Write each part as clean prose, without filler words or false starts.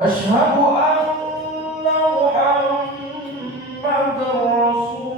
أشهد أن محمد رسول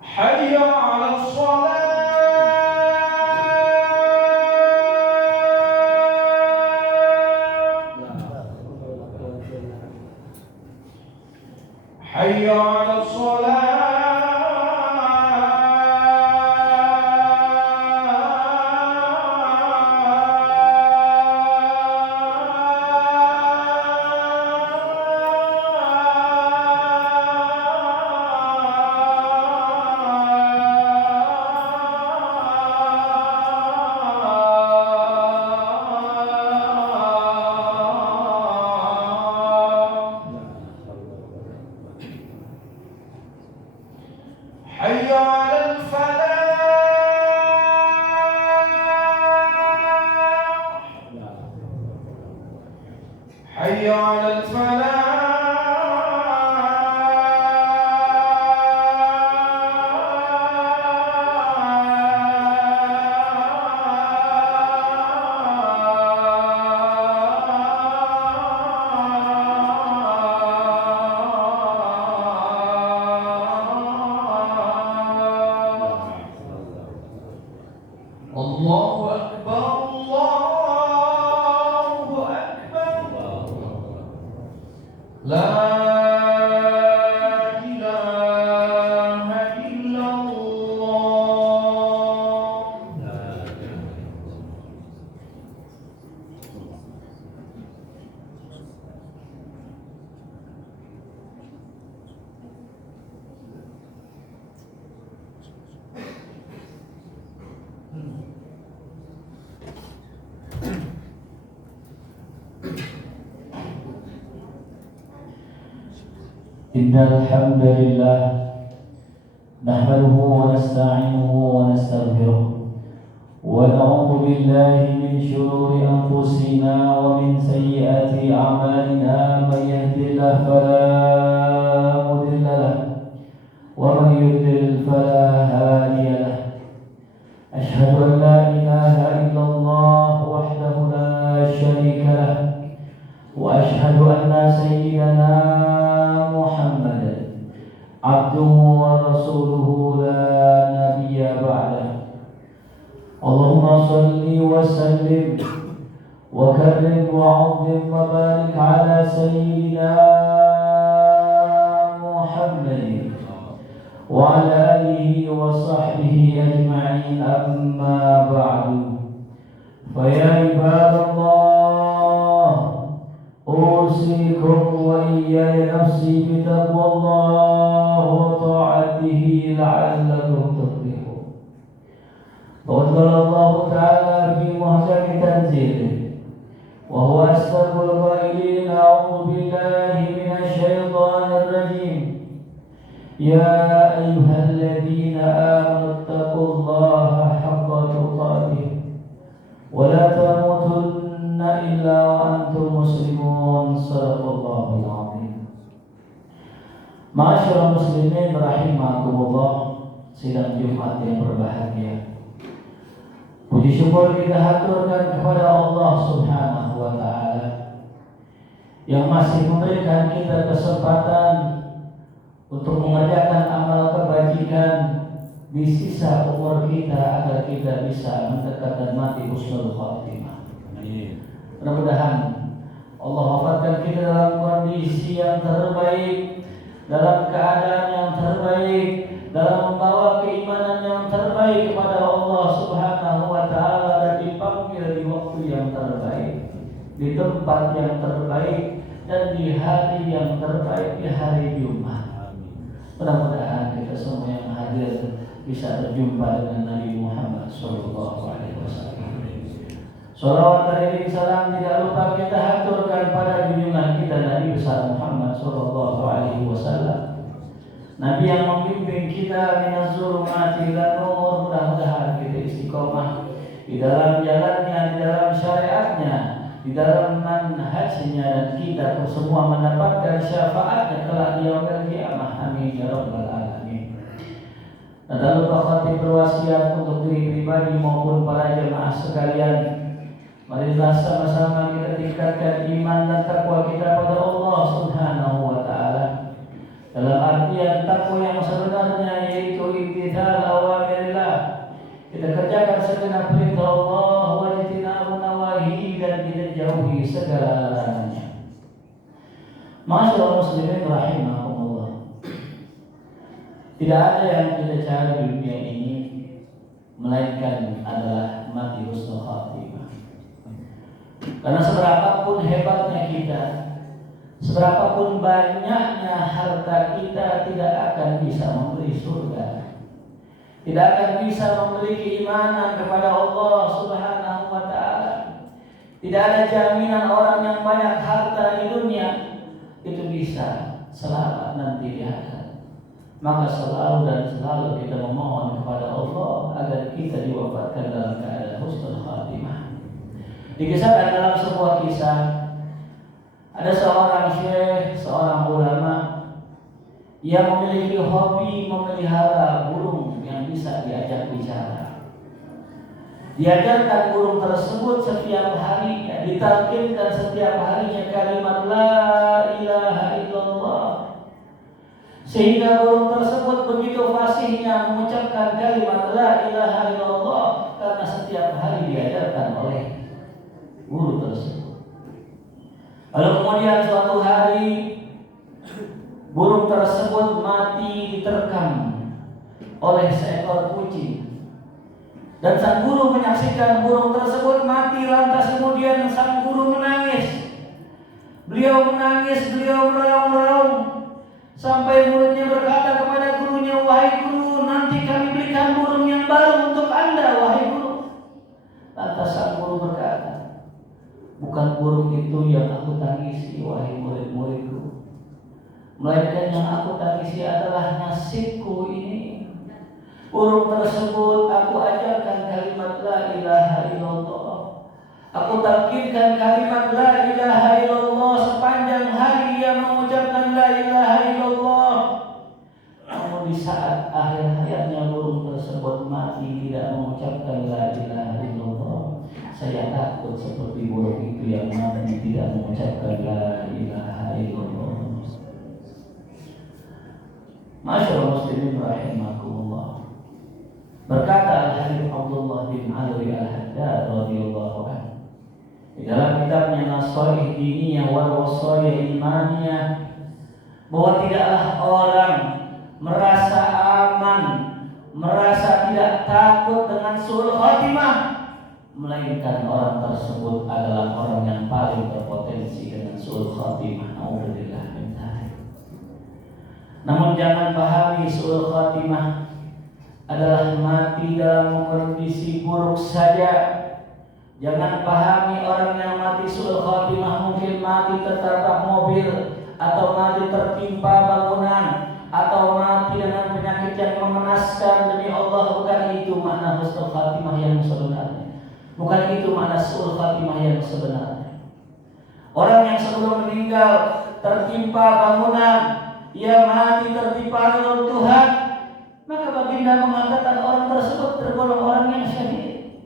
حي على الصلاة حي على حي على الفلاح حي على الله أكبر الله أكبر لا إله إلا الله إن الحمد لله نحمده ونستعينه ونستغفره ونعوذ بالله من شرور أنفسنا ومن سيئات أعمالنا من يهد الله فلا مضل له ومن يضلل فلا هادي له أشهد أن لا إله إلا الله وحده لا شريك له وأشهد أن سيدنا محمدا عبده ورسوله لا نبي بعده اللهم صل وسلم وكرم وعظم وبارك على سيدنا محمد وعلى آله وصحبه أجمعين أما بعد فيا عباد الله أوصيكم وإياي نفسي بتقوى الله وطاعته لعلكم تفلحون. وقال الله تعالى في محكم تنزيله وهو أصدق القائلين أعوذ بالله من الشيطان الرجيم يا أيها الذين آمنوا اتقوا الله حق تقاته ولا تموتن إلا وأنتم مسلمون صدق الله العظيم. Ma'asyiral muslimin rahimakumullah, sidang Jumat yang berbahagia. Puji syukur kita haturkan kepada Allah Subhanahu wa taala yang masih memberikan kita kesempatan untuk mengerjakan amal kebajikan di sisa umur kita agar kita bisa mendekat dan mati husnul khatimah. Mudah-mudahan Allah wafatkan kita dalam kondisi yang terbaik, dalam keadaan yang terbaik, dalam membawa keimanan yang terbaik kepada Allah Subhanahu wa taala dan dipanggil di waktu yang terbaik, di tempat yang terbaik dan di hari yang terbaik, di hari Jumat. Mudah-mudahan kita semua yang hadir bisa berjumpa dengan Nabi Muhammad SAW. Salawat dan salam tidak lupa kita haturkan pada junjungan kita Nabi besar Muhammad SAW, Nabi yang membimbing kita minaz zulumati ila nur. Mudah-mudahan kita istiqomah di dalam jalannya, di dalam syariatnya, di dalam manhajnya, dan kita semua mendapatkan syafaatnya kelak di yaumil qiyamah. Amin ya rabbal alamin. Dan lalu khotib berwasiat untuk diri pribadi maupun para jemaah sekalian, marilah sama-sama kita tingkatkan iman dan takwa kita pada Allah Subhanahu wa taala. Dalam artian takwa yang sebenarnya, yaitu imtithal awamirillah. Kita kerjakan segenap perintah Allah, wajtinabun nawahi, dan kita jauhi segala larangannya. Masyaallah muslimin rahimakumullah. Tidak ada yang kita cari di dunia ini melainkan adalah mati husnul khatimah. Karena seberapapun hebatnya kita, seberapapun banyaknya harta kita, tidak akan bisa membeli surga, tidak akan bisa membeli keimanan kepada Allah Subhanahu wa taala. Tidak ada jaminan orang yang banyak harta di dunia itu bisa selamat nanti di akhirat. Maka selalu dan selalu kita memohon kepada Allah agar kita diwafatkan dalam keadaan husnul khatimah. Dikisahkan dalam sebuah kisah, ada seorang syekh, seorang ulama yang memiliki hobi memelihara burung yang bisa diajak bicara. Diajarkan burung tersebut setiap harinya, ditalkinkan setiap harinya kalimat la ilaha illallah, sehingga burung tersebut begitu fasihnya mengucapkan kalimat la ilaha illallah karena setiap hari diajarkan oleh guru tersebut. Lalu kemudian suatu hari burung tersebut mati diterkam oleh seekor kucing. Dan sang guru menyaksikan burung tersebut mati, lantas kemudian sang guru menangis. Beliau menangis, beliau meraung-raung sampai muridnya berkata kepada gurunya, "Wahai guru, nanti kami belikan burung yang baru untuk Anda, wahai guru." Lantas sang guru berkata, "Bukan burung itu yang aku tangisi, wahai murid-muridku, melainkan yang aku tangisi adalah nasibku ini. Burung tersebut aku ajarkan kalimat la ilaha illallah, aku talkinkan kalimat la ilaha illallah sepanjang hari ia mengucapkan la ilaha illallah. Namun di saat akhir hayatnya burung tersebut mati tidak mengucapkan la ilaha illallah. Saya takut seperti burung itu yang mati tidak mengucapkan la ilaha illallah." Masyaallah muslimin rahimakumullah. Berkata Al-Habib Abdullah bin Alwi Al-Haddad radhiyallahu anhu di dalam kitabnya Nasaih Diniyah wal Wasaya Imaniyah, bahwa tidaklah orang merasa aman, merasa tidak takut dengan suul khatimah, melainkan orang tersebut adalah orang yang paling berpotensi dengan suul khatimah. Alhamdulillah. Namun jangan pahami suul khatimah adalah mati dalam kondisi buruk saja. Jangan pahami orang yang mati suul khatimah mungkin mati tertabrak mobil, atau mati tertimpa bangunan, atau mati dengan penyakit yang mengenaskan. Demi Allah, bukan itu makna husnul khatimah yang sebenarnya. Bukan itu makna suul khatimah yang sebenarnya. Orang yang sebelum meninggal tertimpa bangunan, ia mati tertimpa reruntuhan, maka baginda mengatakan orang tersebut tergolong orang yang syahid.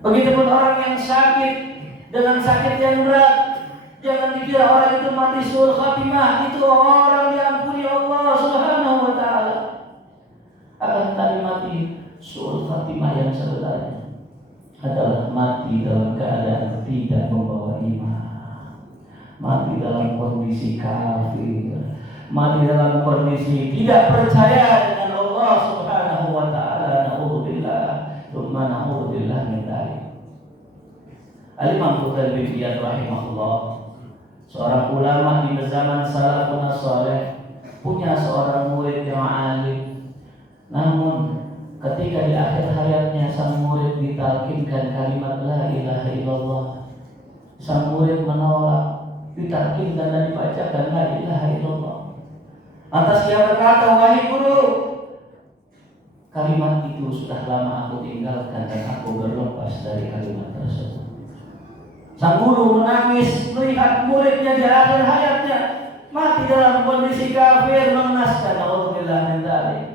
Begitupun orang yang sakit dengan sakit yang berat, jangan dikira orang itu mati suul khatimah, itu orang diampuni Allah Subhanahu wa taala. Akan tadi mati suul khatimah yang sebenarnya adalah mati dalam keadaan tidak membawa iman, mati dalam kondisi kafir, mati dalam kondisi tidak percaya dengan Allah Subhanahu wa taala. Na'udzubillah, tsumma na'udzubillah min dzalik. Al-Imam Fudail bin Iyad rahimahullah, seorang ulama di zaman salafun saleh, punya seorang murid yang alim. Namun ketika di akhir hayatnya sang murid ditalkinkan kalimat la ilaha illallah, sang murid menolak. Ditalkinkan dan dibacakan la ilaha illallah. Lantas dia berkata, guru sudah lama aku tinggalkan dan aku berlepas dari kalimat tersebut. Sang guru menangis melihat muridnya di akhir hayatnya mati dalam kondisi kafir, mengenaskan. Alhamdulillah min dzalik.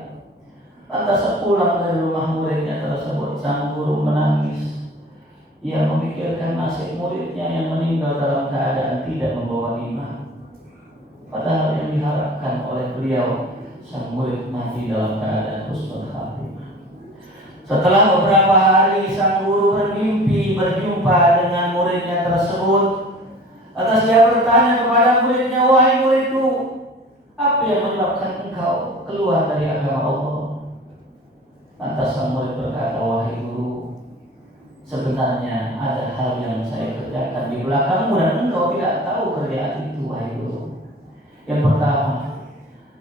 Lantas sepulang dari rumah muridnya tersebut, sang guru menangis. Ia memikirkan nasib muridnya yang meninggal dalam keadaan tidak membawa iman. Padahal yang diharapkan oleh beliau, sang murid mati dalam keadaan husnul khatimah. Setelah beberapa hari, sang guru bermimpi berjumpa dengan muridnya tersebut. Atas dia bertanya kepada muridnya, wahai muridku, apa yang menyebabkan engkau keluar dari agama Allah? Lantas sang murid berkata, wahai guru, sebenarnya ada hal yang saya kerjakan di belakangmu dan engkau tidak tahu kerjaan itu, wahai guru. Yang pertama,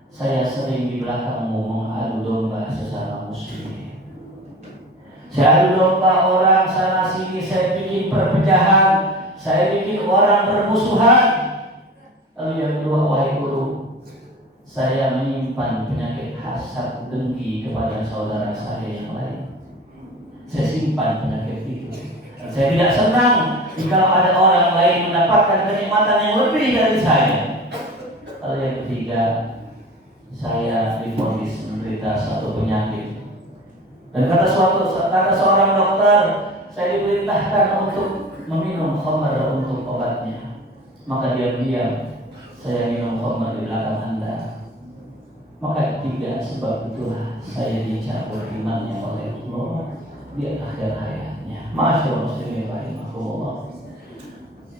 saya sering di belakangmu mengadu domba sesama muslim. Saya adu domba orang sana sini, saya bikin perpecahan, saya bikin orang bermusuhan. Lalu yang kedua, wahai guru, saya menyimpan penyakit hasad dengki kepada saudara saya yang lain. Saya simpan penyakit itu. Saya tidak senang jika ada orang lain mendapatkan kenikmatan yang lebih dari saya. Lalu yang ketiga, saya divonis menderita suatu penyakit. Dan kata seorang dokter, saya diperintahkan untuk meminum khamar untuk obatnya. Maka diam-diam saya minum khamar di belakang Anda. Maka ketiga sebab itulah saya dicabut imannya oleh Allah di akhir hayatnya. Masyaallah muslimin rahimahullah.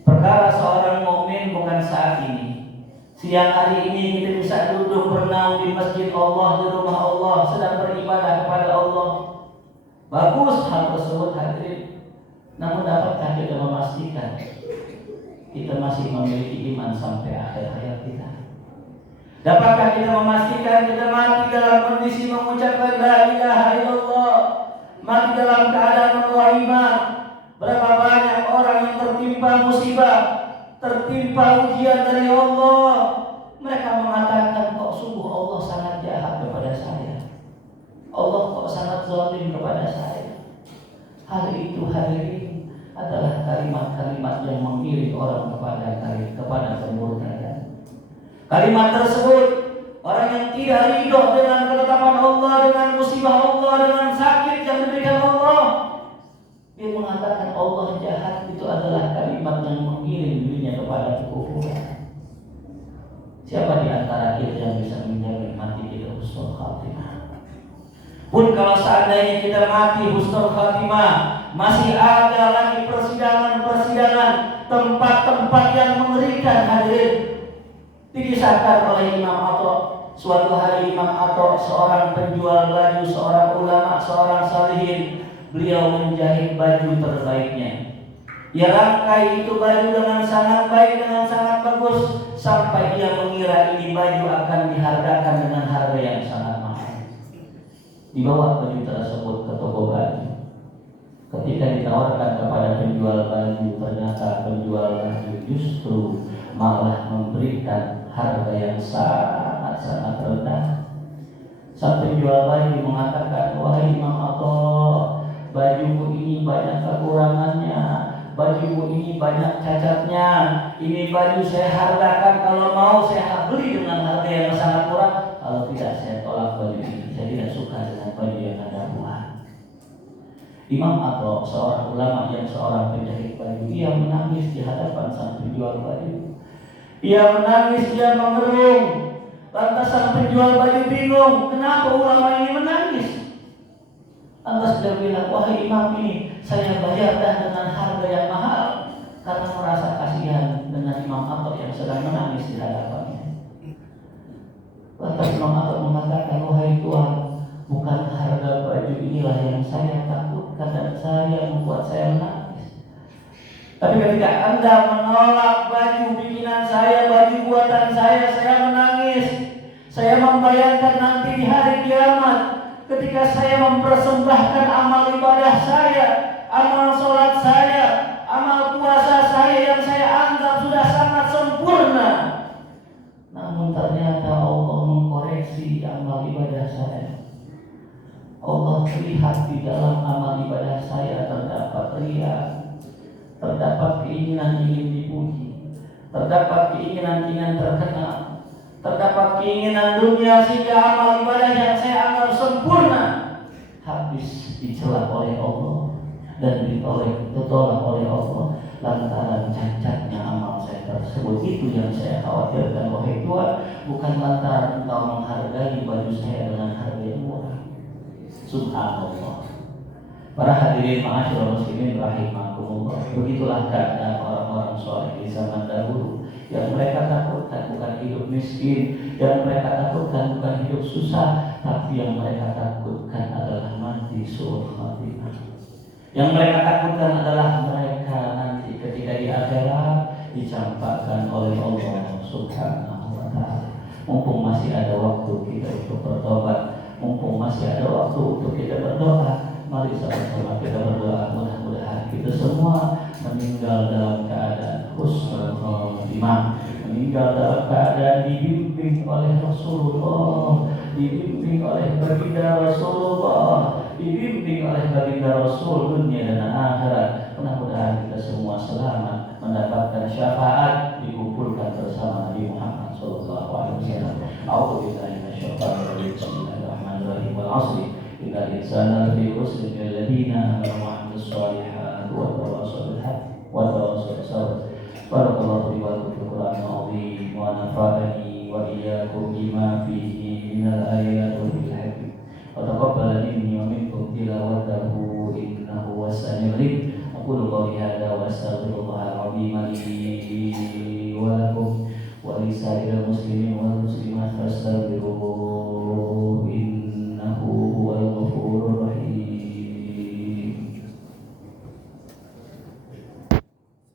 Perkara seorang mukmin bukan saat ini. Siang hari ini kita bisa duduk bernaung di masjid Allah, di rumah Allah, sedang beribadah kepada Allah. Bagus hal tersebut hadirin. Namun dapatkah kita memastikan kita masih memiliki iman sampai akhir hayat kita? Dapatkah kita memastikan kita mati dalam kondisi mengucapkan la ilaha illallah, mati dalam keadaan membawa iman? Berapa banyak orang yang tertimpa musibah, tertimpa ujian dari Allah, mereka mengatakan, kok sungguh Allah sangat jahat kepada saya, Allah kok sangat zalim kepada saya. Hal itu hadirin adalah kalimat-kalimat yang mengiring orang kepada kemurkaan. Kalimat tersebut, orang yang tidak ridho dengan ketetapan Allah, dengan musibah Allah, dengan sakit yang diberikan Allah, dia mengatakan Allah jahat, itu adalah kalimat yang mengiring dirinya kepada kekufuran. Siapa di antara kita yang bisa menjamin mati kita husnul khatimah? Pun kalau seandainya kita mati husnul khatimah, masih ada lagi persidangan-persidangan, tempat-tempat yang mengerikan hadirin. Dikisahkan oleh Imam Atha, suatu hari Imam Atha seorang penjual baju, seorang ulama, seorang salihin, beliau menjahit baju terbaiknya. Ia rangkai itu baju dengan sangat baik, dengan sangat bagus, sampai ia mengira ini baju akan dihargakan dengan harga yang sangat mahal. Dibawa baju tersebut ke toko baju. Ketika ditawarkan kepada penjual baju, ternyata penjual baju justru malah memberikan harga yang sangat-sangat rendah. Sang penjual baju mengatakan, wahai Imam Atha, bajumu ini banyak kekurangannya, bajumu ini banyak cacatnya, ini baju saya hargakan, kalau mau saya beli dengan harga yang sangat murah, kalau tidak saya tolak baju ini, saya tidak suka dengan baju yang Anda buat. Imam Atha, seorang ulama yang seorang penjahit baju, ia menangis di hadapan sang penjual baju. Ia menangis, dia mengerung. Lantas sang penjual baju bingung, kenapa ulama ini menangis? Lantas dia bilang, wahai imam ini, saya bayar dah dengan harga yang mahal karena merasa kasihan dengan Imam Atha yang sedang menangis di hadapannya. Lantas Imam Atha mengatakan, wahai Tuhan, bukan harga baju inilah yang saya takutkan dan saya membuat saya menangis. Tapi ketika Anda menolak baju bikinan saya, baju buatan saya menangis. Saya membayangkan nanti di hari kiamat, ketika saya mempersembahkan amal ibadah saya, amal sholat saya, amal puasa saya yang saya anggap sudah sangat sempurna, namun ternyata Allah mengkoreksi amal ibadah saya. Allah lihat di dalam amal ibadah saya terdapat riya, terdapat keinginan ingin dipuji, terdapat keinginan ingin terkenal, terdapat keinginan dunia, sehingga amal ibadah yang saya anggap sempurna habis dicela oleh Allah dan ditolak oleh Allah lantaran cacatnya amal saya tersebut. Itu yang saya khawatirkan, wahai Tuhan, bukan lantaran Engkau menghargai baju saya dengan harga yang murah. Subhanallah. Para hadirin ma'asyiral muslimin rahimakumullah, begitulah keadaan orang-orang soleh di zaman dahulu. Yang mereka takutkan bukan hidup miskin, yang mereka takutkan bukan hidup susah, tapi yang mereka takutkan adalah mati su'ul khatimah. Yang mereka takutkan adalah mereka nanti ketika di akhirat dicampakkan oleh Allah Subhanahu wa ta'ala. Mumpung masih ada waktu kita untuk bertobat, mumpung masih ada waktu untuk kita berdoa, mari sama-sama kita berdoa. Mudah-mudahan kita semua meninggal dalam keadaan husnul khotimah, meninggal dalam keadaan dibimbing oleh Rasulullah, dibimbing oleh baginda Rasulullah, dibimbing oleh baginda Rasul dunia dan akhirat. Mudah-mudahan kita semua selamat mendapatkan syafaat, dikumpulkan bersama Nabi Muhammad sallallahu alaihi wasallam. A'udzubillahi minasyaitonir rajim. Bismillahirrahmanirrahim. Wal 'ashri innal insana lafi khusr illa alladziina aamanu wa 'amilus shalihaati wa tawassaw bil haqqi wa tawassaw bis sabr. Barakallahu li wa lakum fil Qur'anil 'azim wa nafa'ani wa iyyakum bima fihi minal ayati wal hakim. Wa taqabbal minni wa minkum tilawatahu innahu was-sami'ul 'alim. Aqulu qawli hadza wa astaghfirullahal 'azim li wa lakum wa li sa'iril muslimin wa